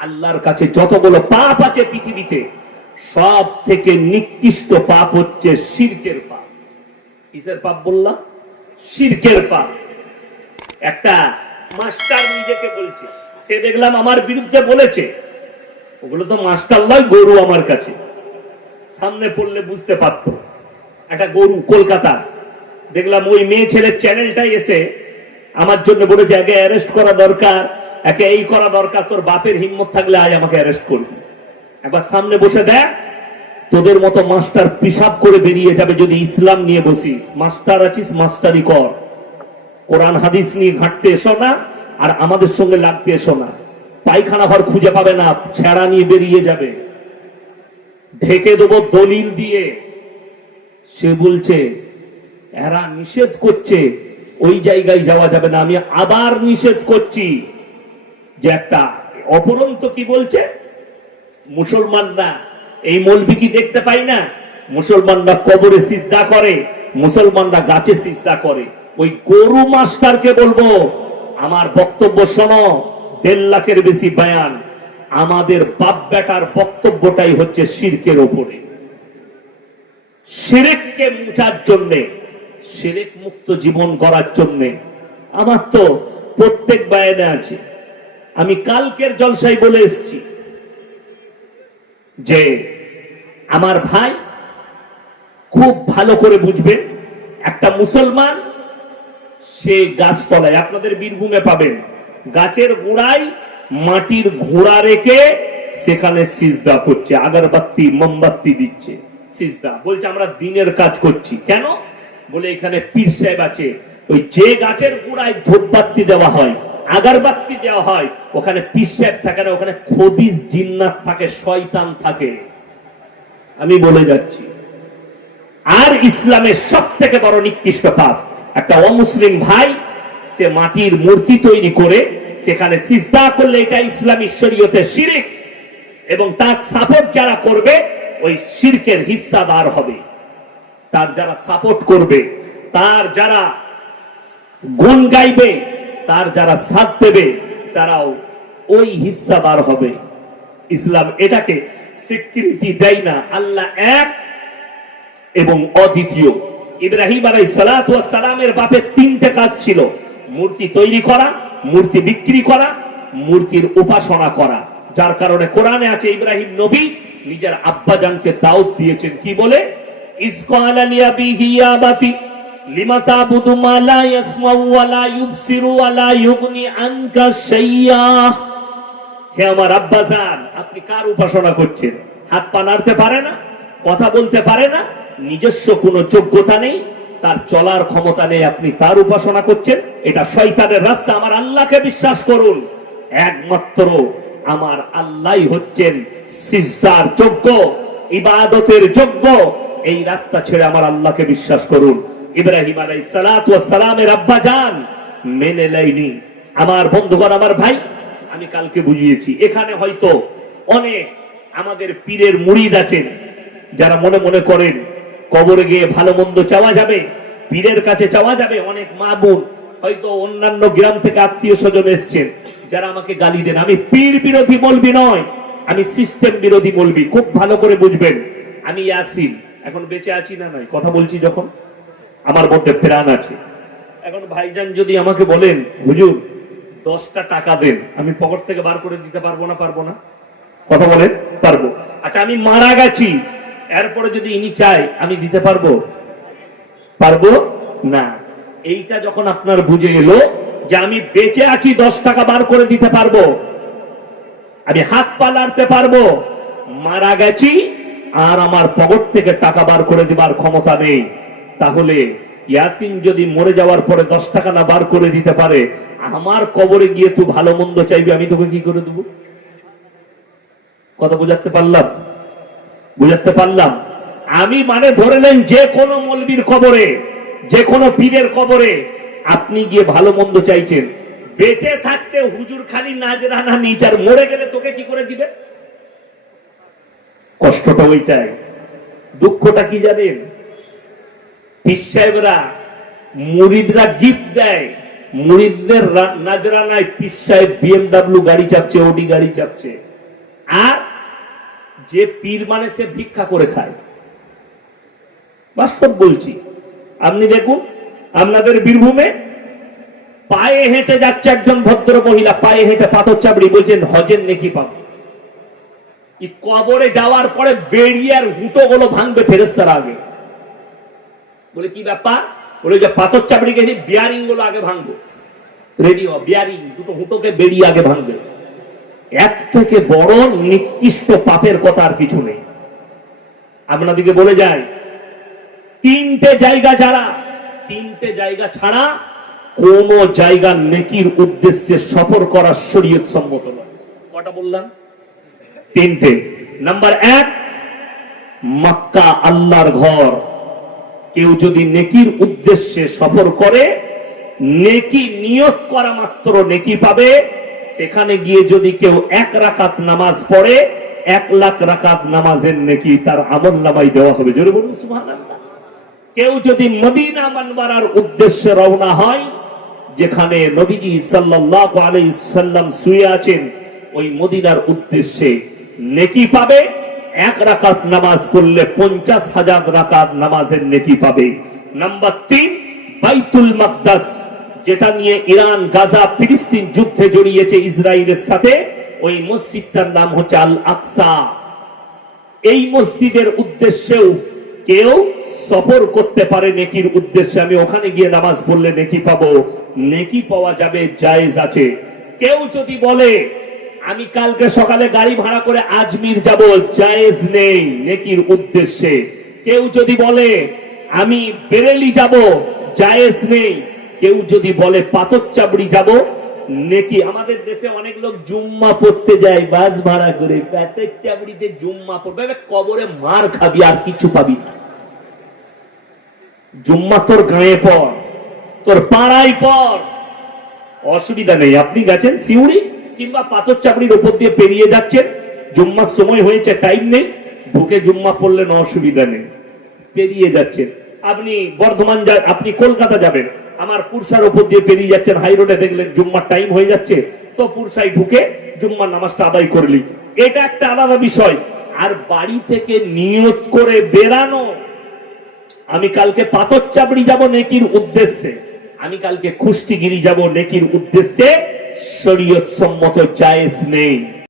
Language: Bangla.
আল্লাহর কাছে যতগুলো পাপ আছে পৃথিবীতে সব থেকে নিকৃষ্ট পাপ হচ্ছে শিরকের পাপ। কিসের পাপ বললাম? শিরকের পাপ। একটা মাস্টার নিজেকে বলছে, সে দেখলাম আমার বিরুদ্ধে বলেছে, ওগুলো তো মাস্টার নয়, গরু আমার কাছে। সামনে পড়লে বুঝতে পারত। একটা গরু কলকাতা, দেখলাম ওই মেয়ে ছেলের চ্যানেলটাই এসে আমার জন্য বলেছে একে অ্যারেস্ট করা দরকার, একে এই করা দরকার, তোর বাপের হিম্মত থাকলে আজ আমাকে অ্যারেস্ট করবি। একবার সামনে বসে দেখ, তোদের মতো মাস্টার পিশাব করে বেরিয়ে যাবে যদি ইসলাম নিয়ে বসিস। মাস্টার আছিস, মাস্টারি কর। কোরআন হাদিস নিয়ে ঘাঁটতে এসো না, আর আমাদের সঙ্গে লাগতে এসো না। পায়খানা ঘর খুঁজে পাবে না, ছেঁড়া নিয়ে বেরিয়ে যাবে। ঢেকে দেবো দলিল দিয়ে। সে বলছে এরা নিষেধ করছে, ওই জায়গায় যাওয়া যাবে না। আমি আবার নিষেধ করছি যে একটা অপরন্ত কি বলছে, মুসলমানরা এই মৌলবি কি দেখতে পাই না? মুসলমানরা কবরে সিজদা করে, মুসলমানরা গাছে সিজদা করে। ওই গরু মাস্টারকে বলবো আমার বক্তব্য শোনো, 1.5 লাখের বেশি বয়ান। আমাদের বাপ বেটার বক্তব্যটাই হচ্ছে শিরকের ওপরে। শিরককে মুছার জন্যে, শিরক মুক্ত জীবন করার জন্যে আমার তো প্রত্যেক বয়ানে আছে। আমি কালকের জলসায় বলে এসেছি যে আমার ভাই খুব ভালো করে বুঝবেন, একটা মুসলমান সে গাছতলায়, আপনাদের বীরভূমে পাবেন, গাছের গোড়ায় মাটির ঘোড়া রেখে সেখানে সিজদা করছে, আগরবাতি মোমবাতি দিচ্ছে, সিজদা। বলছে আমরা দিনের কাজ করছি। কেন? বলে এখানে পীর সাহেব আছে। ওই যে গাছের গোড়ায় ধূপবাতি দেওয়া হয়, আগরবাতি দেওয়া হয়, ওখানে পীর সাহেব থাকে না, ওখানে খবিস জিন্নাত থাকে, শয়তান থাকে। আমি বলে যাচ্ছি। আর ইসলামের সব থেকে বড় নিকৃষ্ট পাপ, একটা অমুসলিম ভাই সে মাটির মূর্তি তৈরি করে সেখানে সিজদা করলে এটা ইসলামী শরীয়তে শিরক, এবং তার সাপোর্ট যারা করবে ওই শিরকের হিস্সাদার হবে। তার যারা সাপোর্ট করবে, তার যারা গুণ গাইবে, তার যারা সাথ দেবে, তারাও ওই হিস্সাদার হবে। ইসলাম এটাকে স্বীকৃতি দেয় না। আল্লাহ এক এবং অদ্বিতীয়। ইব্রাহিম আলাইহিস সালাতু ওয়াস সালামের বাপের 3টে কাজ ছিল: মূর্তি তৈরি করা, মূর্তি বিক্রি করা, মূর্তির উপাসনা করা। যার কারণে কোরআনে আছে ইব্রাহিম নবী নিজের আব্বাজানকে দাওয়াত দিয়েছেন কি বলে? ইসকালা লিয়াবিহি ইয়া আবাতি লিমা তা'বুদু মা লা ইয়াসমাউ ওয়া লা ইউবসিরু ওয়া লা ইউগনি আনকা শাইয়্যা। হে আমার আব্বাজান, আপনি কার উপাসনা করছেন? হাত পা নাড়তে পারে না, কথা বলতে পারে না, নিজস্ব কোনো যোগ্যতা নেই, তার চলার ক্ষমতা নেই, আপনি তার উপাসনা করছেন? এটা শয়তানের রাস্তা। আমার আল্লাহকে বিশ্বাস করুন, একমাত্র আমার আল্লাহই হচ্ছেন সিজদার যোগ্য, ইবাদতের যোগ্য। এই রাস্তা ছেড়ে আমার আল্লাহকে বিশ্বাস করুন। ইব্রাহিম আলাইহিস সালাতু ওয়াস সালামের আব্বাজান মেনে নেয়নি। আমার বন্ধুগণ, আমার ভাই, আমি কালকে বুঝিয়েছি, এখানে হয়তো অনেক আমাদের পীরের মুরিদ আছেন যারা মনে মনে করেন কবরে গিয়ে ভালো মন্দ চাওয়া যাবে, পীরের কাছে চাওয়া যাবে। অনেক মা বোন হয়তো অন্যান্য গ্রাম থেকে আত্মীয় স্বজন এসছেন যারা আমাকে গালি দেন। আমি পীর বিরোধী মৌলবি নয়, আমি সিস্টেম বিরোধী মৌলবি। খুব ভালো করে বুঝবেন, আমি ইয়াসিন এখন বেঁচে আছি না নাই, কথা বলছি যখন আমার মধ্যে প্রাণ আছে। এখন ভাইজান যদি আমাকে বলেন হুজুর 10টা টাকা দেন, আমি পকেট থেকে বার করে দিতে পারবো না? পারবো না? কথা বলেন, পারবো। আচ্ছা, আমি মারা গেছি, এরপরে যদি ইনি চাই আমি দিতে পারবো? পারবো না। এইটা যখন আপনার বুঝে এলো যে আমি বেঁচে আছি, 10 টাকা বার করে দিতে পারবো, আমি হাত পা নাড়তে পারবো, মারা গেছি আর আমার পকেট থেকে টাকা বার করে দিবার ক্ষমতা নেই, তাহলে ইয়াসিন যদি মরে যাওয়ার পরে 10 টাকা না বার করে দিতে পারে, আমার কবরে গিয়ে তুই ভালো মন্দ চাইবি, আমি তোকে কি করে দেবো? কথা বুঝাতে পারলাম? বুঝাতে পারলাম? আমি মানে ধরে নেন যে কোনো মৌলবীর কবরে, যে কোনো পীরের কবরে আপনি গিয়ে ভালো মন্দ চাইছেন, বেঁচে থাকতে হুজুর খালি নাজরানা নিচ, আর মরে গেলে তোকে কি করে দিবে? কষ্টটা ওইটাই। দুঃখটা কি জানেন? পীর সাহেবরা, মুরিদরা গিফট দেয়, মুরিদদের নাজরানায় পীর সাহেব BMW গাড়ি চাপছে, ওডি গাড়ি চাপছে। আর যে পীর মানে সে ভিক্ষা করে খায়। বাস্তব বলছি, আপনি দেখুন আপনাদের বীরভূমে পায়ে হেঁটে যাচ্ছে একজন ভদ্র মহিলা, পায়ে হেঁটে পাথর চাবড়ি, বলছেন হজের নেকি পাবো। এই কবরে যাওয়ার পরে বেরিয়ার হুঁটো গুলো ভাঙবে ফেরেশতার আগে। বলে কি ব্যাপার? বলে যে পাথর চাবড়ি গেছি, বিয়ারিং গুলো আগে ভাঙবো, রেডি হ, বিয়ারিং দুটো হুঁটোকে বেরিয়ে আগে ভাঙবে। এক থেকে বড় নিকৃষ্ট পাপের কথা আর কিছু নেই। আপনাদেরকে বলে যায়, তিনটে জায়গা ছাড়া কোন জায়গা নেকির উদ্দেশ্যে সফর করা শরীয়ত সম্মত নয়। কটা বললাম? তিনটে। নাম্বার 1, মক্কা আল্লাহর ঘর। কেউ যদি নেকির উদ্দেশ্যে সফর করে, নেকি নিয়ত করা মাত্র নেকি পাবে। সেখানে গিয়ে যদি কেউ 1 রাকাত নামাজ পড়ে, 1 লাখ রাকাত নামাজের নেকি তার আমলনামায় দেওয়া হবে। জোরে বলুন সুবহানাল্লাহ। কেউ যদি মদিনা মানওয়ারার উদ্দেশ্যে রওনা হয়, যেখানে নবীজি সাল্লাল্লাহু আলাইহি সাল্লাম শুয়ে আছেন, ওই মদিনার উদ্দেশ্যে নেকি পাবে। 1 রাকাত নামাজ পড়লে 50,000 রাকাত নামাজের নেকি পাবে। নাম্বার 3, বাইতুল মাকদাস, যেটা নিয়ে ইরান, গাজা, ফিলিস্তিন যুদ্ধে জড়িয়েছে ইসরায়েলের সাথে, ওই মসজিদটার নাম হচ্ছে আল আকসা। এই মসজিদের উদ্দেশ্যেও কেউ সফর করতে পারে নেকির উদ্দেশ্যে। আমি ওখানে গিয়ে নামাজ পড়লে নেকি পাবো, নেকি পাওয়া যাবে, জায়েজ আছে। কেউ যদি বলে আমি কালকে সকালে গাড়ি ভাড়া করে আজমির যাব, জায়েজ নেই নেকির উদ্দেশ্যে। কেউ যদি বলে আমি বেরেলি যাব, জায়েজ নেই। কেউ যদি বলে পাথর চাবড়ি যাব, নেকি। আমাদের দেশে অনেক লোক জুম্মা পড়তে যায় বাস ভাড়া করে, পাথর চাবড়িতে জুম্মা পড়বে, কবরে মার খাবি আর কিছু পাবি না। জুম্মা তোর গায়ে পড়, তোর পাড়ায় পড়, অসুবিধা নেই। আপনি গেছেন সিউড়ি কিংবা পাথর চাবড়ির উপর দিয়ে পেরিয়ে যাচ্ছেন, জুম্মার সময় হয়েছে, টাইম নেই, ঢুকে জুম্মা পড়লেন, অসুবিধা নেই, পেরিয়ে যাচ্ছেন। আপনি বর্ধমান আপনি কলকাতা যাবেন, আমার পুরসার উপর দিয়ে পেরিয়ে যাচ্ছেন, হাই রোডে দেখলেন জুম্মার টাইম হয়ে যাচ্ছে, তো পুরসায় ঢুকে জুম্মার নামাজটা আদায় করলি, এটা একটা আলাদা বিষয়। আর বাড়ি থেকে নিয়ত করে বেরানো, আমি কালকে পাথর চাবড়ি যাব নেকির উদ্দেশ্যে, আমি কালকে কুষ্টিগিরি যাব নেকির উদ্দেশ্যে, শরীয়ত সম্মত জায়েজ নেই।